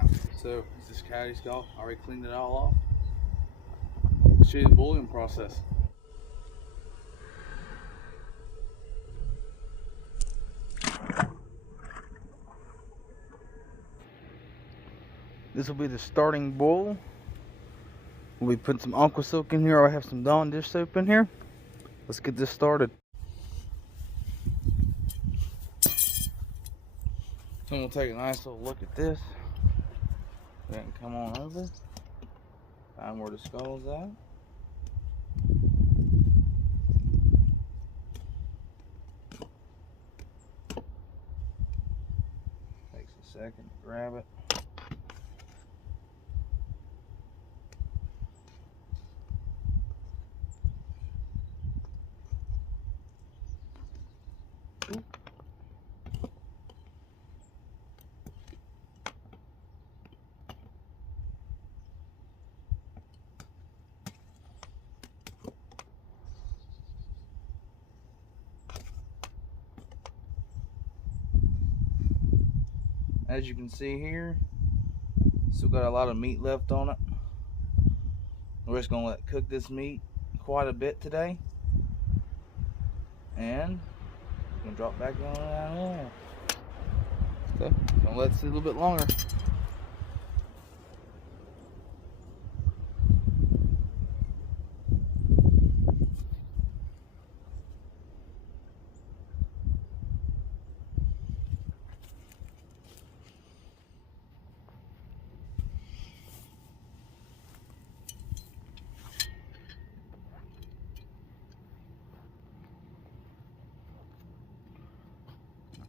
now. So this is Coyote skull. I already cleaned it all off. I'll show you the bulling process. This will be the starting bowl. We'll be putting some aqua silk in here. I have some Dawn dish soap in here. Let's get this started. So we'll take a nice little look at this. Go ahead and come on over. Find where the skull's at. Takes a second to grab it. As you can see here, still got a lot of meat left on it. We're just gonna let cook this meat quite a bit today, and gonna drop back on down there. So gonna let it sit a little bit longer.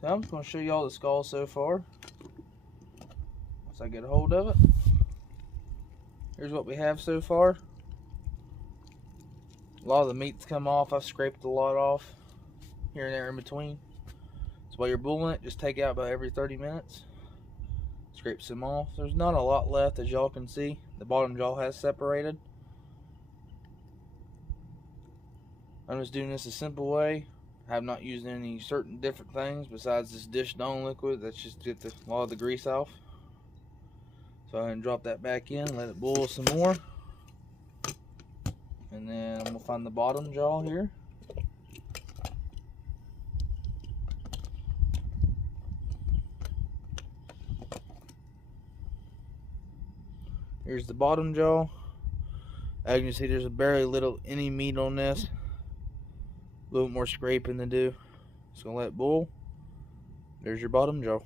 So I'm just going to show you all the skull so far. Once I get a hold of it. Here's what we have so far. A lot of the meat's come off. I've scraped a lot off here and there in between. So while you're bulling it, just take out about every 30 minutes. Scrape some off. There's not a lot left, as y'all can see. The bottom jaw has separated. I'm just doing this a simple way. I have not used any certain different things besides this dish Dawn liquid. That's just to get a lot of the grease off. So I'm going to drop that back in, let it boil some more. And then I'm going to find the bottom jaw here. Here's the bottom jaw. As you can see, there's very little any meat on this. A little more scraping to do. Just gonna let it boil. There's your bottom jaw.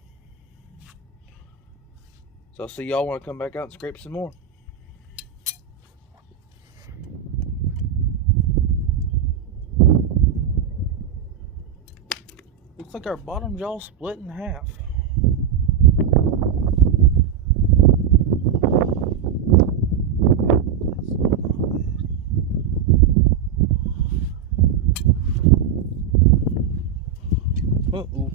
So I'll see y'all when I come back out and scrape some more. Looks like our bottom jaw split in half. Uh-oh.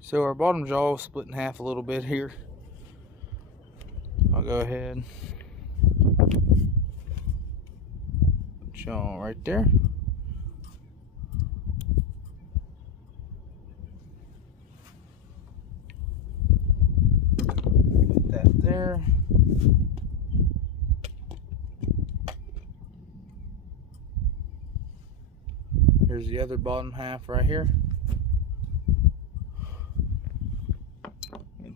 So our bottom jaw is split in half a little bit here. I'll go ahead. Jaw right there. Put that there. Here's the other bottom half right here.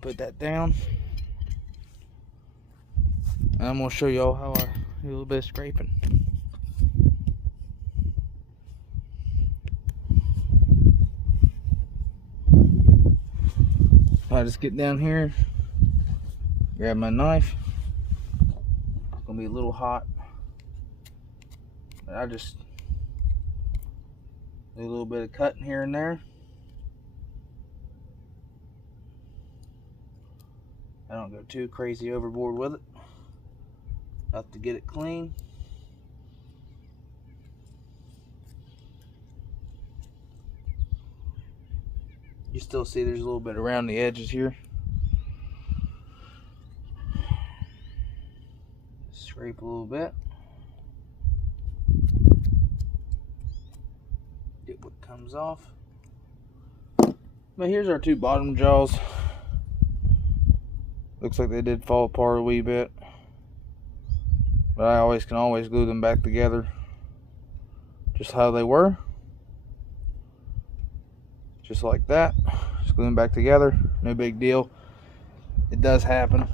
Put that down. And I'm going to show y'all how I do a little bit of scraping. I just get down here, grab my knife. It's gonna be a little hot, but I just do a little bit of cutting here and there. I don't go too crazy overboard with it. Enough to get it clean. You still see there's a little bit around the edges here. Scrape a little bit. Get what comes off. But here's our two bottom jaws. Looks like they did fall apart a wee bit. But I can always glue them back together just how they were. Just like that. Just glue them back together. No big deal. It does happen.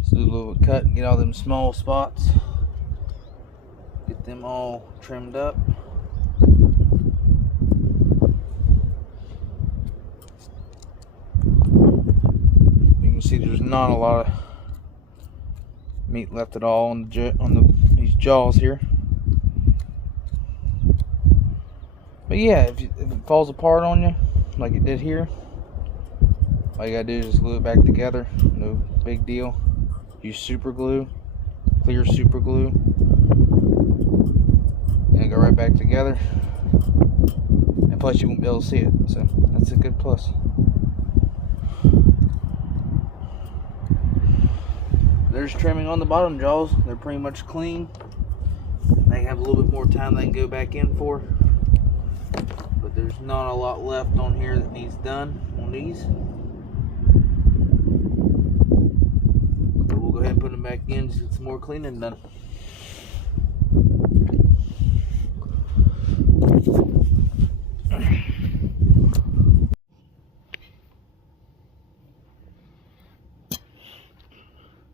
Just do a little cut and get all them small spots. Get them all trimmed up. You can see there's not a lot of meat left at all on these jaws here. But yeah, if it falls apart on you, like it did here, all you gotta do is just glue it back together. No big deal. Use super glue, clear super glue, and go right back together. And plus, you won't be able to see it, so that's a good plus. There's trimming on the bottom jaws. They're pretty much clean. They have a little bit more time they can go back in for. But there's not a lot left on here that needs done on these. So we'll go ahead and put them back in to get some more cleaning done.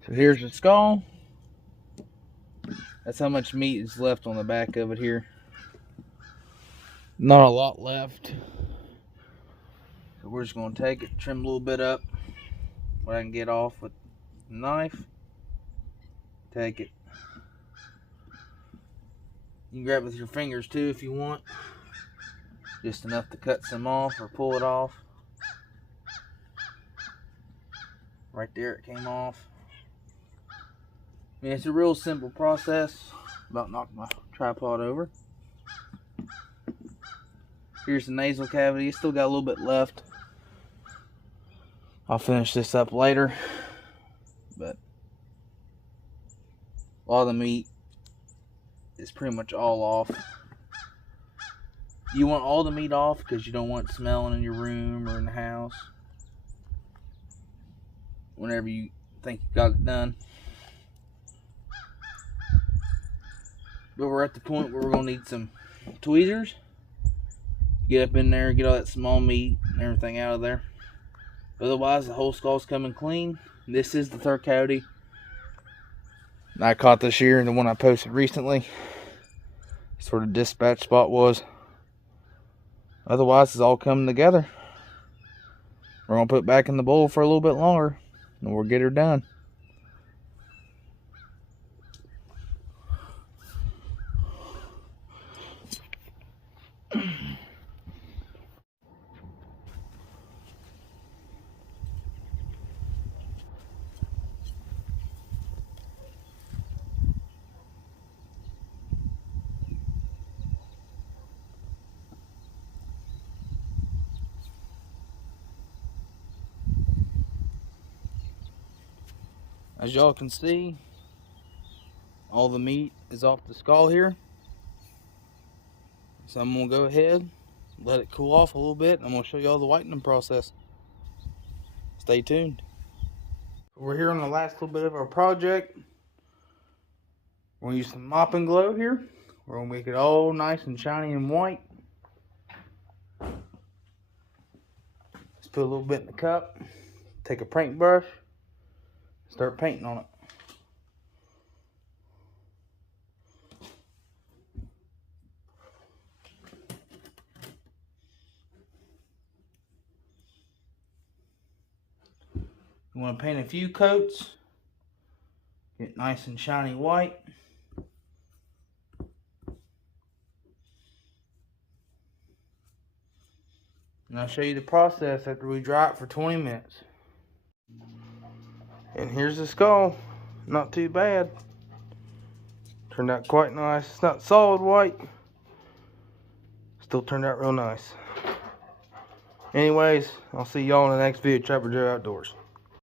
So here's the skull. That's how much meat is left on the back of it here. Not a lot left. So we're just going to take it, trim a little bit up, what I can get off with a knife. Take it. You can grab it with your fingers too if you want. Just enough to cut some off or pull it off. Right there it came off. I mean, it's a real simple process. About knocked my tripod over. Here's the nasal cavity. It's still got a little bit left. I'll finish this up later. But a lot of the meat is pretty much all off. You want all the meat off because you don't want it smelling in your room or in the house whenever you think you got it done. But we're at the point where we're going to need some tweezers. Get up in there, get all that small meat and everything out of there. Otherwise, the whole skull's coming clean. This is the third coyote I caught this year, and the one I posted recently. That's where the dispatch spot was. Otherwise, it's all coming together. We're going to put it back in the bowl for a little bit longer, and we'll get her done. As y'all can see, all the meat is off the skull here. So I'm going to go ahead, let it cool off a little bit, and I'm going to show y'all the whitening process. Stay tuned. We're here on the last little bit of our project. We're going to use some mopping glow here. We're going to make it all nice and shiny and white. Let's put a little bit in the cup. Take a paintbrush. Start painting on it. You want to paint a few coats. Get nice and shiny white. And I'll show you the process after we dry it for 20 minutes. And here's the skull. Not too bad. Turned out quite nice. It's not solid white, Still turned out real nice. Anyways, I'll see y'all in the next video, Trapper Joe Outdoors.